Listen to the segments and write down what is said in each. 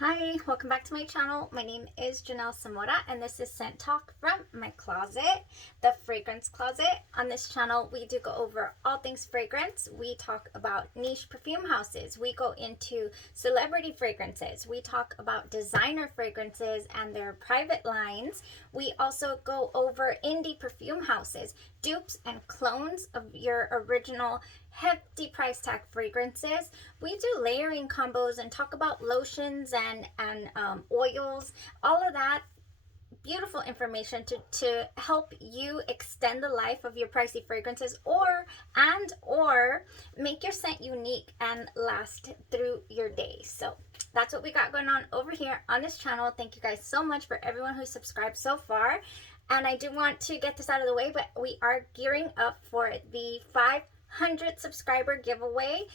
Hi, welcome back to my channel. My name is Janelle Zamora and this is Scent Talk from my closet, the fragrance closet. On this channel, we do go over all things fragrance. We talk about niche perfume houses. We go into celebrity fragrances. We talk about designer fragrances and their private lines. We also go over indie perfume houses, dupes and clones of your original hefty price tag fragrances. We do layering combos and talk about lotions and oils, all of that beautiful information to help you extend the life of your pricey fragrances or make your scent unique and last through your day. So that's what we got going on over here on this channel. Thank you guys so much for everyone who's subscribed so far. And I do want to get this out of the way, but we are gearing up for the 500 subscriber giveaway.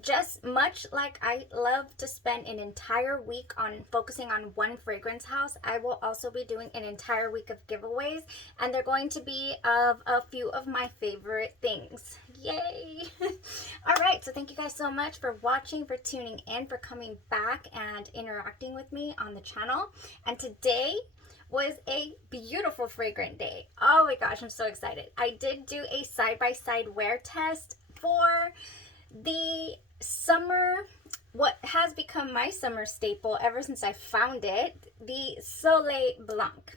Just much like I love to spend an entire week on focusing on one fragrance house, I will also be doing an entire week of giveaways, and they're going to be of a few of my favorite things. Yay! All right, so thank you guys so much for watching, for tuning in, for coming back and interacting with me on the channel. And today was a beautiful fragrant day. Oh my gosh, I'm so excited. I did do a side-by-side wear test for the summer, what has become my summer staple ever since I found it, the Soleil Blanc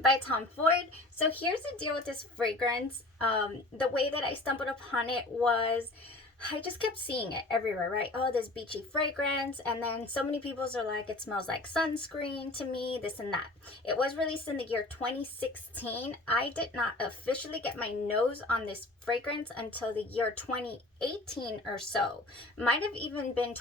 by Tom Ford. So here's the deal with this fragrance. The way that I stumbled upon it was I just kept seeing it everywhere, right? Oh, this beachy fragrance. And then so many people are like, it smells like sunscreen to me, this and that. It was released in the year 2016. I did not officially get my nose on this fragrance until the year 2018 or so. Might have even been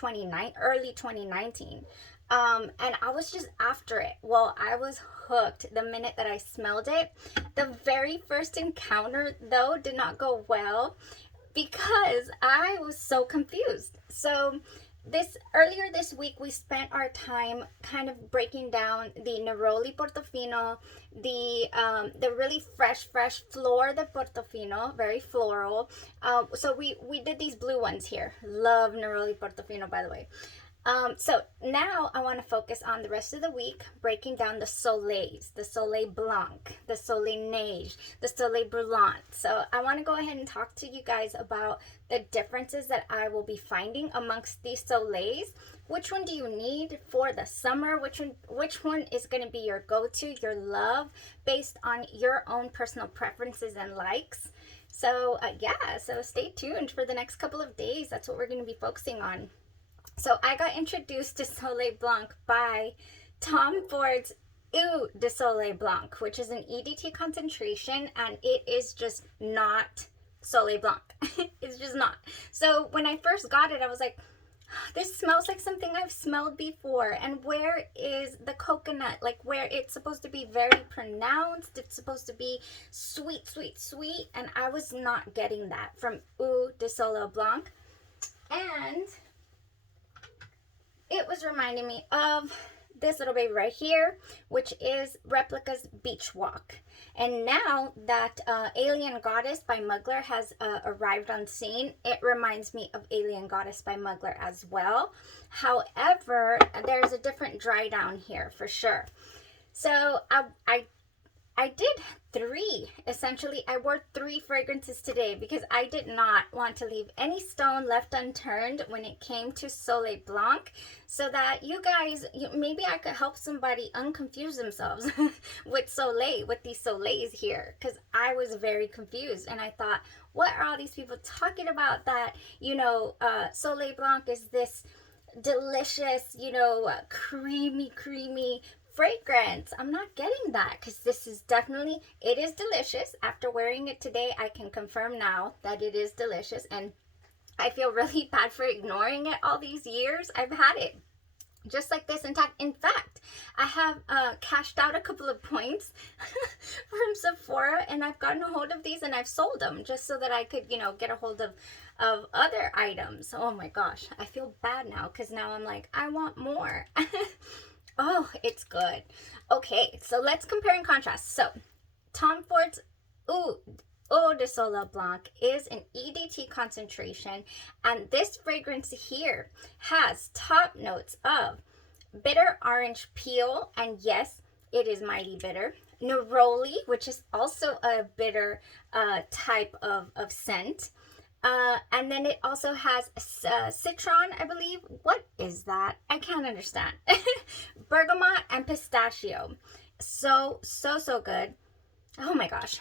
early 2019. And I was just after it. Well, I was hooked the minute that I smelled it. The very first encounter, though, did not go well, because I was so confused. So earlier this week, we spent our time kind of breaking down the Neroli Portofino, the really fresh Fleur de Portofino, very floral. So we did these blue ones here. Love Neroli Portofino, by the way. So now I want to focus on the rest of the week, breaking down the Soleils, the Soleil Blanc, the Soleil Neige, the Soleil Brulant. So I want to go ahead and talk to you guys about the differences that I will be finding amongst these Soleils. Which one do you need for the summer? Which one is going to be your go-to, your love, based on your own personal preferences and likes? So yeah, so stay tuned for the next couple of days. That's what we're going to be focusing on. So I got introduced to Soleil Blanc by Tom Ford's Eau de Soleil Blanc, which is an EDT concentration, and it is just not Soleil Blanc. It's just not. So when I first got it, I was like, this smells like something I've smelled before. And where is the coconut? Like, where it's supposed to be very pronounced. It's supposed to be sweet. And I was not getting that from Eau de Soleil Blanc. And it was reminding me of this little baby right here, which is Replica's Beach Walk. And now that Alien Goddess by Mugler has arrived on scene, it reminds me of Alien Goddess by Mugler as well. However, there's a different dry down here for sure. So I did essentially I wore 3 fragrances today because I did not want to leave any stone left unturned when it came to Soleil Blanc, so that you guys, maybe I could help somebody unconfuse themselves with Soleil, with these Soleils here, because I was very confused and I thought, what are all these people talking about that, Soleil Blanc is this delicious, creamy fragrance. I'm not getting that, because this is definitely, it is delicious. After wearing it today, I can confirm now that it is delicious, and I feel really bad for ignoring it all these years. I've had it just like this. In fact, I have cashed out a couple of points from Sephora, and I've gotten a hold of these and I've sold them just so that I could, get a hold of other items. Oh my gosh, I feel bad now, because now I'm like, I want more. Oh, it's good. Okay, so let's compare and contrast. So, Tom Ford's Eau de Soleil Blanc is an EDT concentration, and this fragrance here has top notes of bitter orange peel, and yes, it is mighty bitter. Neroli, which is also a bitter type of scent. And then it also has citron, I believe. What is that? I can't understand. Bergamot and pistachio. So good. Oh my gosh.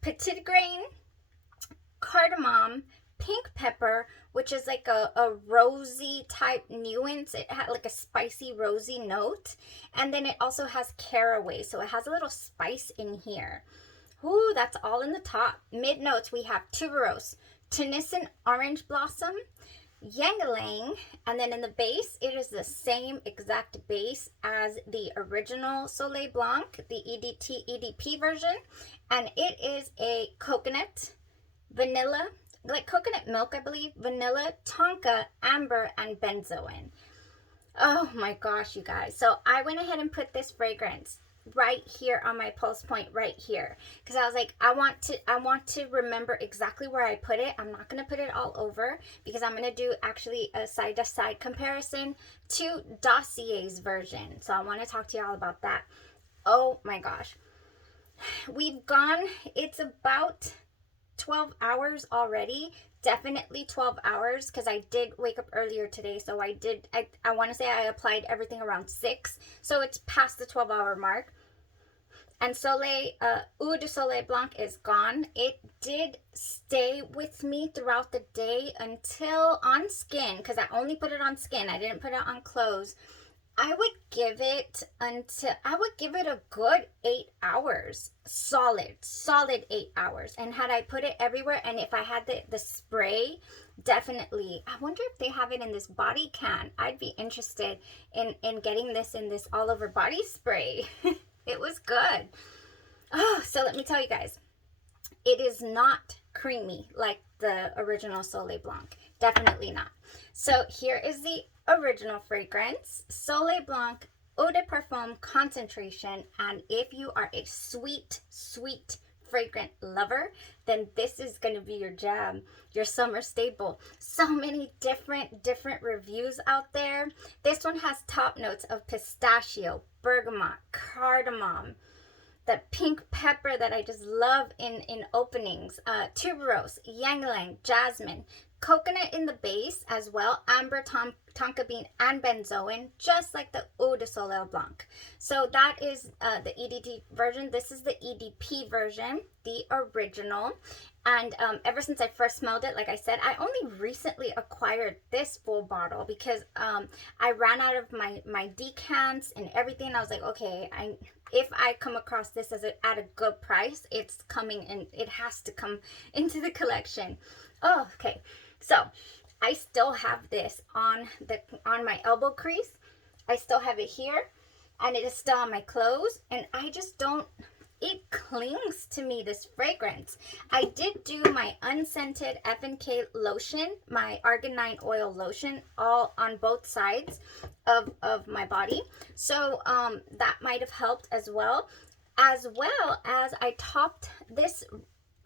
Petit grain, cardamom, pink pepper, which is like a rosy type nuance. It had like a spicy rosy note. And then it also has caraway, so it has a little spice in here. Ooh, that's all in the top. Mid notes, we have tuberose, Tunisian orange blossom, ylang, and then in the base, it is the same exact base as the original Soleil Blanc, the EDP version, and it is a coconut, vanilla, like coconut milk, I believe, vanilla, tonka, amber, and benzoin. Oh my gosh, you guys. So I went ahead and put this fragrance right here on my pulse point right here, because I was like, I want to remember exactly where I put it. I'm not going to put it all over, because I'm going to do actually a side to side comparison to Dossier's version. So I want to talk to y'all about that. Oh my gosh, we've gone, it's about 12 hours already. Definitely 12 hours, because I did wake up earlier today. So I want to say I applied everything around 6. So it's past the 12-hour mark. And Eau de Soleil Blanc is gone. It did stay with me throughout the day until on skin, because I only put it on skin. I didn't put it on clothes. I would give it a good 8 hours, solid 8 hours. And had I put it everywhere, and if I had the spray, definitely, I wonder if they have it in this body can. I'd be interested in getting this in this all over body spray. It was good. Oh, so let me tell you guys, it is not creamy like the original Soleil Blanc. Definitely not. So here is the original fragrance, Soleil Blanc Eau de Parfum concentration. And if you are a sweet fragrant lover, then this is going to be your jam, your summer staple. So many different reviews out there. This one has top notes of pistachio, bergamot, cardamom, the pink pepper that I just love in openings, tuberose, ylang, jasmine, coconut in the base as well, amber, tonka bean, and benzoin, just like the Eau de Soleil Blanc. So that is the EDT version. This is the EDP version, the original. And ever since I first smelled it, like I said, I only recently acquired this full bottle, because I ran out of my decants and everything. I was like, okay, if I come across this at a good price, it's coming, and it has to come into the collection. Oh, okay. So I still have this on my elbow crease. I still have it here, and it is still on my clothes, and I just don't, it clings to me, this fragrance. I did do my unscented F&K lotion, my arginine oil lotion, all on both sides of my body. So that might have helped as well as I topped this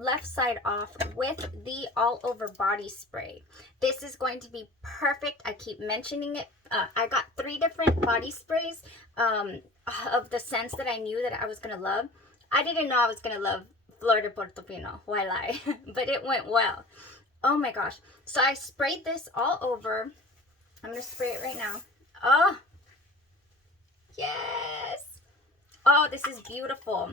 left side off with the all over body spray. This is going to be perfect. I keep mentioning it. I got 3 different body sprays of the scents that I knew that I was going to love. I didn't know I was going to love Fleur de Portofino, why lie? But it went well. Oh my gosh. So I sprayed this all over. I'm going to spray it right now. Oh, yes. Oh, this is beautiful.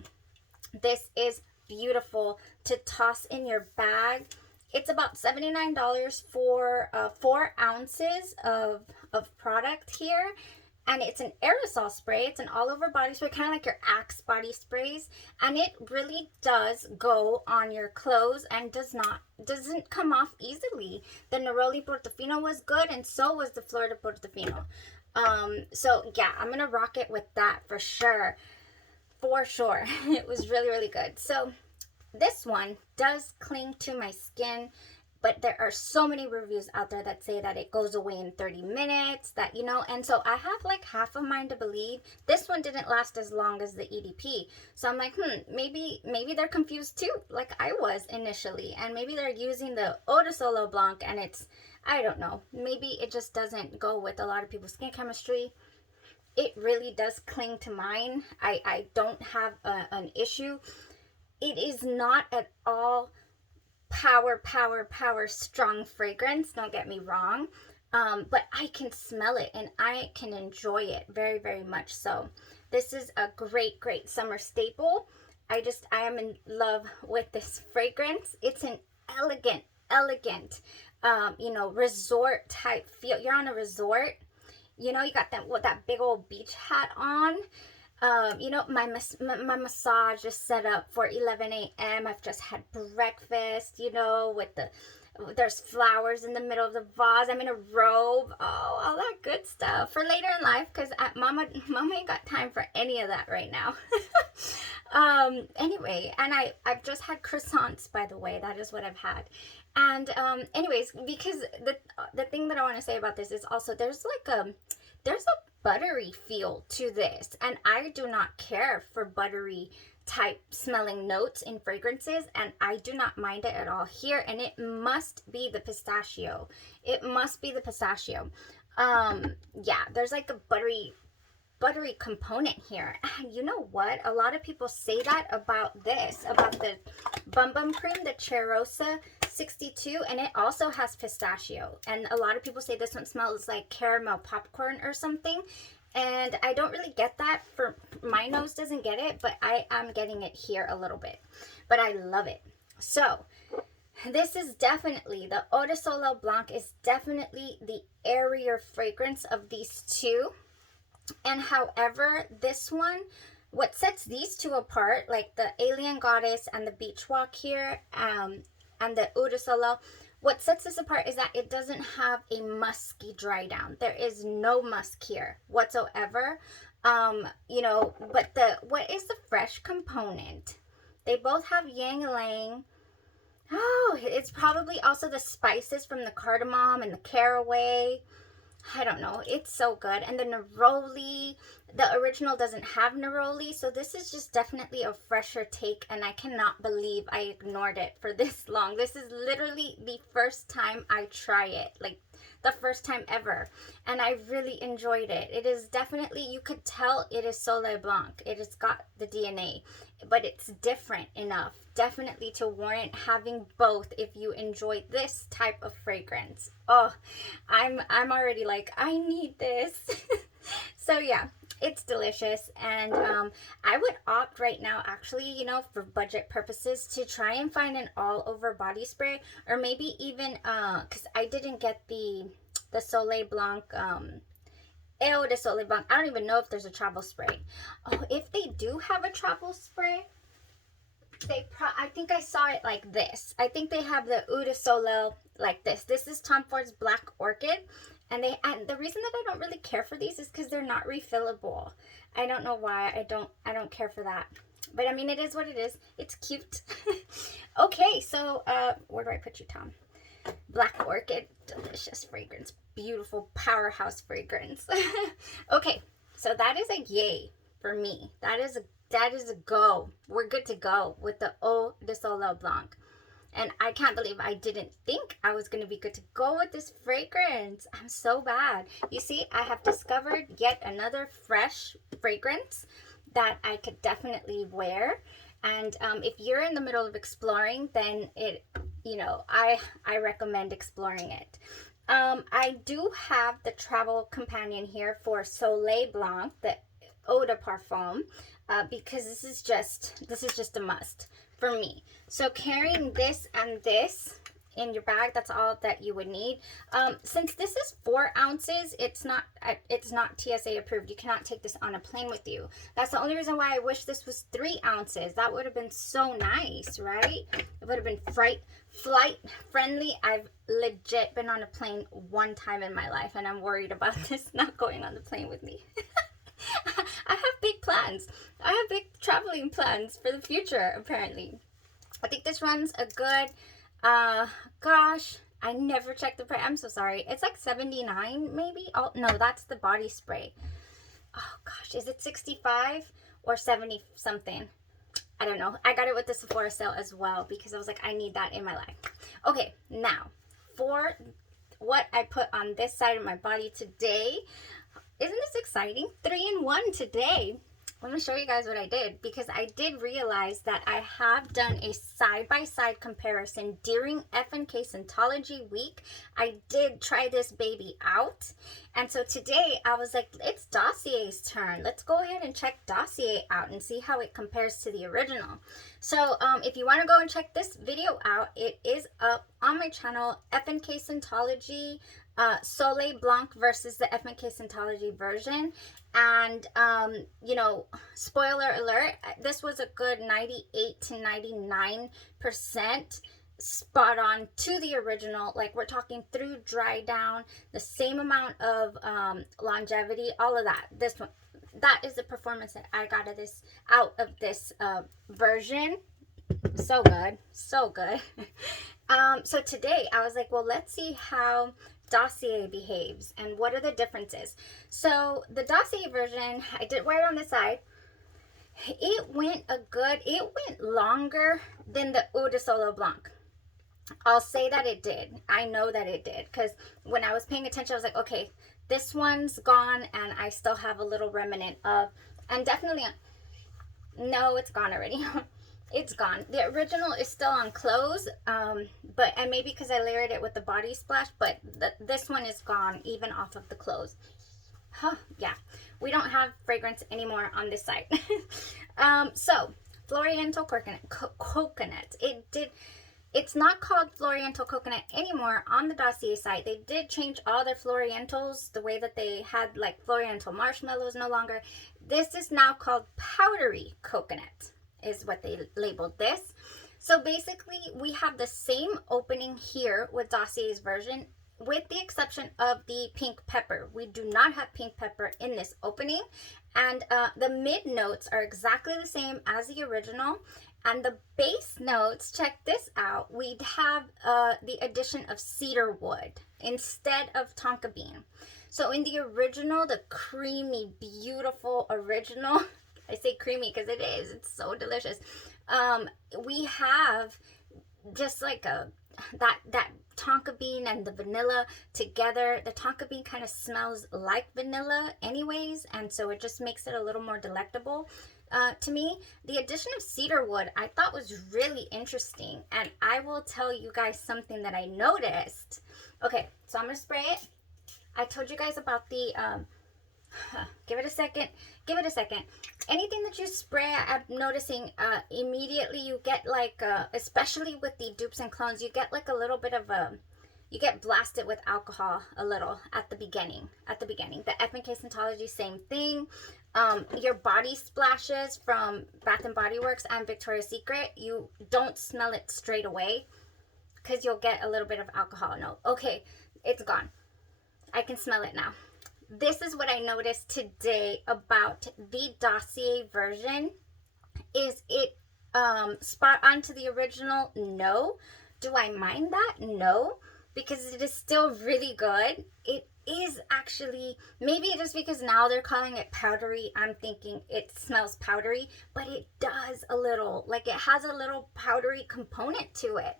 This is beautiful to toss in your bag. It's about $79 for 4 ounces of product here. And it's an aerosol spray. It's an all-over body spray, kind of like your Axe body sprays. And it really does go on your clothes and doesn't come off easily. The Neroli Portofino was good, and so was the Fleur de Portofino. So yeah, I'm gonna rock it with that for sure. For sure. It was really good. So this one does cling to my skin, but there are so many reviews out there that say that it goes away in 30 minutes, that, you know, and so I have like half a mind to believe this one didn't last as long as the EDP. So I'm like, maybe they're confused too, like I was initially, and maybe they're using the Eau de Soleil Blanc and it's, I don't know, maybe it just doesn't go with a lot of people's skin chemistry. it really does cling to mine. I don't have an issue. It is not at all power strong fragrance, don't get me wrong. But I can smell it and I can enjoy it very much so. This is a great summer staple. I am in love with this fragrance. It's an elegant, you know, resort type feel. You're on a resort, you know, you got that big old beach hat on. You know, my massage is set up for 11 a.m. I've just had breakfast, you know, with there's flowers in the middle of the vase. I'm in a robe. Oh, all that good stuff for later in life, because mama ain't got time for any of that right now. Anyway, and I've just had croissants, by the way. That is what I've had. And anyways, because the thing that I want to say about this is also there's a buttery feel to this, and I do not care for buttery type smelling notes in fragrances, and I do not mind it at all here. And it must be the pistachio. It must be the pistachio. Yeah, there's like a buttery component here. And you know what, a lot of people say that about the Bum Bum Cream, the Cheirosa 62, and it also has pistachio. And a lot of people say this one smells like caramel popcorn or something, and I don't really get that. For my nose doesn't get it, but I am getting it here a little bit. But I love it. So this is definitely, the Eau de Soleil Blanc is definitely the airier fragrance of these two. And however, this one, what sets these two apart, like the Alien Goddess and the Beach Walk here, and the Eau de Soleil, what sets this apart is that it doesn't have a musky dry down. There is no musk here whatsoever. You know, but what is the fresh component? They both have ylang ylang. Oh, it's probably also the spices from the cardamom and the caraway. I don't know. It's so good. And the neroli, the original doesn't have neroli, so this is just definitely a fresher take, and I cannot believe I ignored it for this long. This is literally the first time I try it, like the first time ever, and I really enjoyed it. It is definitely, you could tell it is Soleil Blanc. It has got the DNA, but it's different enough, definitely, to warrant having both if you enjoy this type of fragrance. Oh, I'm already like, I need this. So yeah, it's delicious. And I would opt right now, actually, you know, for budget purposes, to try and find an all over body spray, or maybe even because I didn't get the Soleil Blanc Eau de Soleil Blanc. I don't even know if there's a travel spray. Oh, if they do have a travel spray, I think I saw it like this. I think they have the Eau de Soleil like this. This is Tom Ford's Black Orchid, and the reason that I don't really care for these is because they're not refillable. I don't know why. I don't care for that. But I mean, it is what it is. It's cute. Okay, so where do I put you, Tom? Black Orchid, delicious fragrance, beautiful powerhouse fragrance. Okay, so that is a yay for me. That is a go. We're good to go with the Eau de Soleil Blanc. And I can't believe I didn't think I was going to be good to go with this fragrance. I'm so bad. You see, I have discovered yet another fresh fragrance that I could definitely wear. And if you're in the middle of exploring, then I recommend exploring it. I do have the travel companion here for Soleil Blanc, the Eau de Parfum, because this is just a must for me. So carrying this and this in your bag, that's all that you would need. Since this is 4 ounces, it's not TSA approved. You cannot take this on a plane with you. That's the only reason why I wish this was 3 ounces. That would have been so nice, right? It would have been flight friendly. I've legit been on a plane 1 time in my life, and I'm worried about this not going on the plane with me. I have big plans. I have big traveling plans for the future, apparently. I think this runs a good, gosh, I never checked the price. I'm so sorry. It's like $79 maybe. Oh, no, that's the body spray. Oh, gosh, is it 65 or 70 something? I don't know. I got it with the Sephora sale as well because I was like, I need that in my life. Okay, now, for what I put on this side of my body today, Isn't this exciting? 3-in-1 today. I'm going to show you guys what I did, because I did realize that I have done a side-by-side comparison during FNK Scentology week. I did try this baby out, and so today I was like, it's Dossier's turn. Let's go ahead and check Dossier out and see how it compares to the original. So if you want to go and check this video out, it is up on my channel, FNK Scentology Soleil Blanc versus the FNK Scentology version. And you know, spoiler alert, this was a good 98 to 99% spot on to the original. Like, we're talking through dry down, the same amount of longevity, all of that. This one, that is the performance that I got out of this version. So good, so good. So today I was like, well, let's see how Dossier behaves and what are the differences. So the Dossier version, I did wear it on the side. It went longer than the Eau de Soleil Blanc. I'll say that it did. I know that it did, because when I was paying attention, I was like, okay, this one's gone, and I still have a little remnant of, and definitely, no, it's gone already. It's gone. The original is still on close, but and maybe because I layered it with the body splash, but this one is gone even off of the clothes. Huh, yeah, we don't have fragrance anymore on this side. So Floriental coconut. It's not called Floriental coconut anymore on the Dossier site. They did change all their Florientals, the way that they had like Floriental marshmallows no longer. This is now called Powdery coconut, is what they labeled this. So basically we have the same opening here with Dossier's version, with the exception of the pink pepper. We do not have pink pepper in this opening, and the mid notes are exactly the same as the original. And the base notes, check this out, we'd have the addition of cedar wood instead of tonka bean. So in the original, the creamy, beautiful original, I say creamy because it is, it's so delicious. We have just like that tonka bean and the vanilla together. The tonka bean kind of smells like vanilla anyways, and so it just makes it a little more delectable. To me, the addition of cedar wood I thought was really interesting, and I will tell you guys something that I noticed. Okay, so I'm gonna spray it. I told you guys about the give it a second. Anything that you spray, I'm noticing immediately you get like especially with the dupes and clones, you get like a little bit of you get blasted with alcohol a little at the beginning. The FNK Scentology, same thing. Your body splashes from Bath and Body Works and Victoria's Secret, you don't smell it straight away because you'll get a little bit of alcohol note. Okay, it's gone. I can smell it now. This is what I noticed today about the Dossier version. Is it spot on to the original? No. Do I mind that? No, because it is still really good. It is actually, maybe just because now they're calling it powdery, I'm thinking it smells powdery, but it does a little, like it has a little powdery component to it.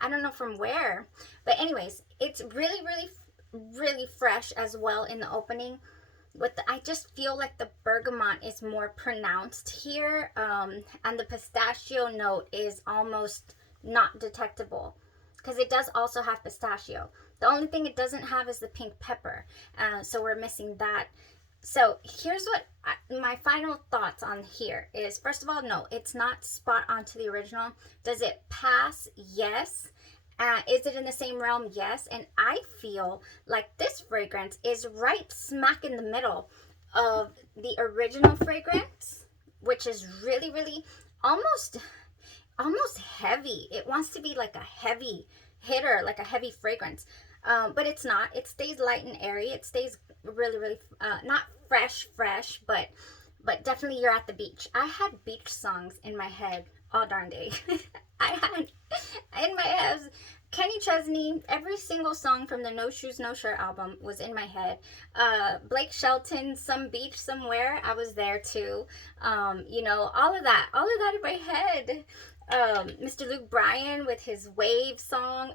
I don't know from where, but anyways, it's really fresh as well in the opening. I just feel like the bergamot is more pronounced here, and the pistachio note is almost not detectable, because it does also have pistachio. The only thing it doesn't have is the pink pepper, so we're missing that. So here's what my final thoughts on here is. First of all, no, it's not spot on to the original. Does it pass? Yes. Is it in the same realm? Yes. And I feel like this fragrance is right smack in the middle of the original fragrance, which is really almost heavy. It wants to be like a heavy hitter, like a heavy fragrance, but it's not. It stays light and airy. It stays really not fresh, but definitely you're at the beach. I had beach songs in my head all darn day. I had in my head Kenny Chesney, every single song from the No Shoes No Shirt album was in my head. Blake Shelton, Some Beach Somewhere, I was there too. You know, all of that in my head. Mr. Luke Bryan with his Wave song,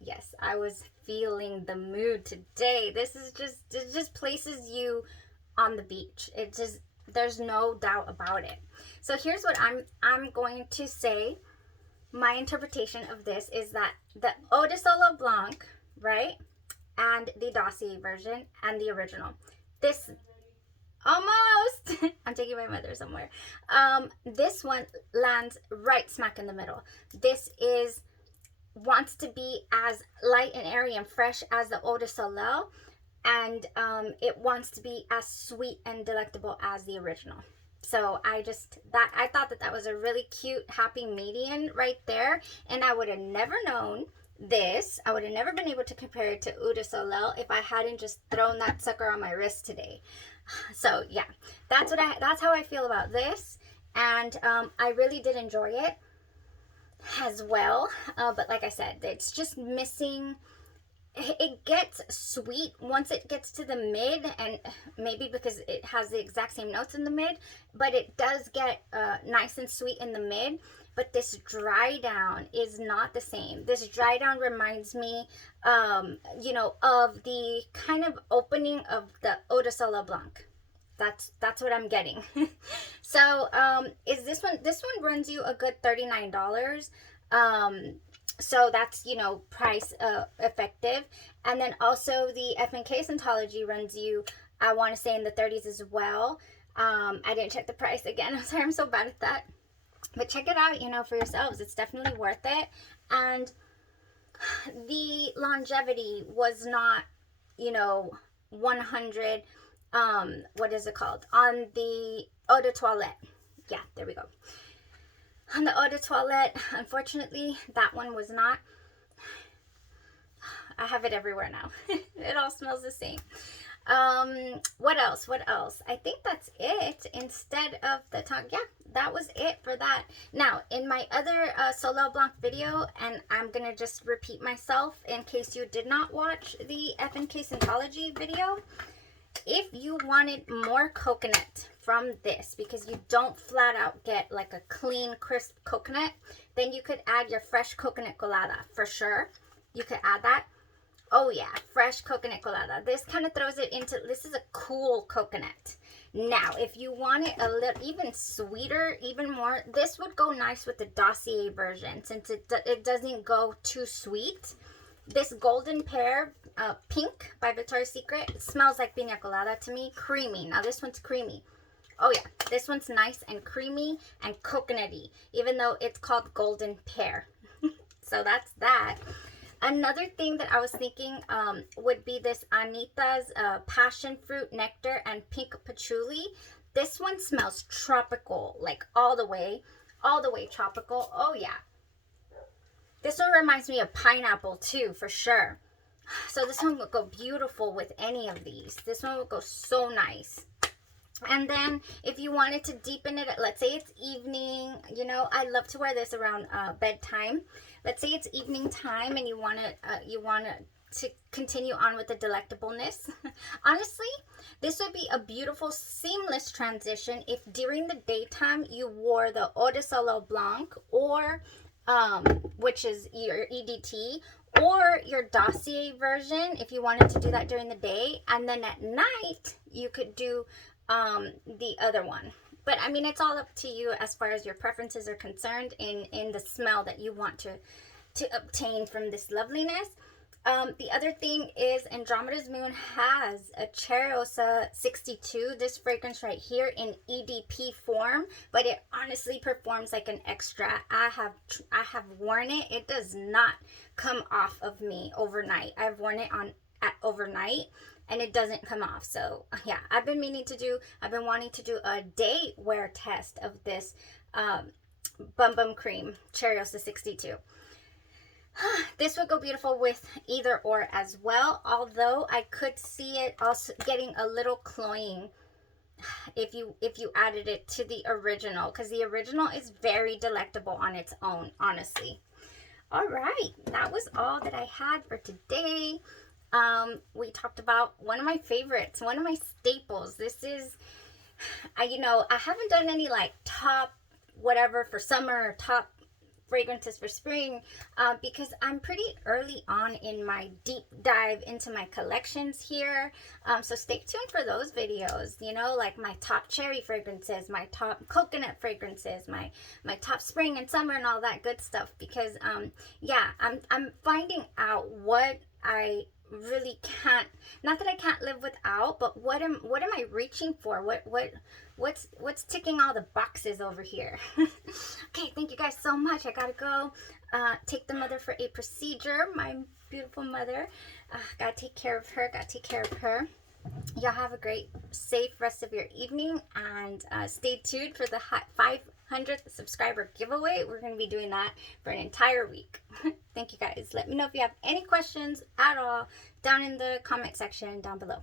Yes, I was feeling the mood today. It just places you on the beach. It just, there's no doubt about it. So here's what I'm going to say. My interpretation of this is that the Eau de Soleil Blanc, right, and the Dossier version and the original, this almost I'm taking my mother somewhere. This one lands right smack in the middle. This is wants to be as light and airy and fresh as the Eau de Soleil, and it wants to be as sweet and delectable as the original. So I thought that was a really cute, happy median right there, and I would have never known this. I would have never been able to compare it to Eau de Soleil if I hadn't just thrown that sucker on my wrist today. So yeah, that's how I feel about this, and I really did enjoy it as well. But like I said, it's just missing. It gets sweet once it gets to the mid, and maybe because it has the exact same notes in the mid, but it does get nice and sweet in the mid. But this dry down is not the same. This dry down reminds me, you know, of the kind of opening of the Eau de Soleil Blanc. That's what I'm getting. So is this one runs you a good $39. So that's, you know, price effective. And then also the F&K Scentology runs you, I want to say, in the 30s as well. I didn't check the price again. I'm sorry, I'm so bad at that. But check it out, you know, for yourselves. It's definitely worth it. And the longevity was not, you know, 100, what is it called? On the Eau de Toilette. Yeah, there we go. On the Eau de Toilette, unfortunately, that one was not. I have it everywhere now. It all smells the same. What else? I think that's it. Instead of the tongue, yeah, that was it for that. Now, in my other Soleil Blanc video, and I'm gonna just repeat myself in case you did not watch the F&K Scentology video. If you wanted more coconut from this, because you don't flat out get like a clean, crisp coconut, then you could add your fresh coconut colada for sure. You could add that. Oh yeah, fresh coconut colada. This kind of throws it into, this is a cool coconut. Now, if you want it a little even sweeter, even more, this would go nice with the Dossier version since it doesn't go too sweet. This Golden Pear Pink by Victoria's Secret, it smells like piña colada to me. Creamy. Now this one's creamy. Oh yeah, this one's nice and creamy and coconutty, even though it's called Golden Pear. So that's that. Another thing that I was thinking would be this Anita's Passion Fruit Nectar and Pink Patchouli. This one smells tropical, like all the way tropical. Oh yeah. This one reminds me of pineapple too, for sure. So this one would go beautiful with any of these. This one would go so nice. And then if you wanted to deepen it, let's say it's evening, you know, I love to wear this around bedtime. Let's say it's evening time and you want to continue on with the delectableness. Honestly, this would be a beautiful seamless transition if during the daytime you wore the Eau de Soleil Blanc, or which is your EDT, or your Dossier version if you wanted to do that during the day, and then at night you could do the other one. But I mean, it's all up to you as far as your preferences are concerned in the smell that you want to obtain from this loveliness. The other thing is Andromeda's Moon has a Cheriosa 62, this fragrance right here, in EDP form, but it honestly performs like an extra. I have worn it. It does not come off of me overnight. I've worn it at overnight and it doesn't come off. So yeah, I've been wanting to do a day wear test of this Bum Bum Cream Cheriosa 62. This would go beautiful with either or as well, although I could see it also getting a little cloying if you added it to the original, because the original is very delectable on its own, honestly. All right, that was all that I had for today. We talked about one of my favorites, one of my staples. This is, I haven't done any like top whatever for summer, top fragrances for spring, because I'm pretty early on in my deep dive into my collections here. So stay tuned for those videos, you know, like my top cherry fragrances, my top coconut fragrances, my top spring and summer and all that good stuff, because yeah, I'm finding out what I really can't, not that I can't live without, but what am I reaching for? What's ticking all the boxes over here? Okay, thank you guys so much. I gotta go take the mother for a procedure. My beautiful mother. Gotta take care of her. Y'all have a great, safe rest of your evening, and stay tuned for the 500th subscriber giveaway. We're going to be doing that for an entire week. Thank you guys. Let me know if you have any questions at all down in the comment section down below.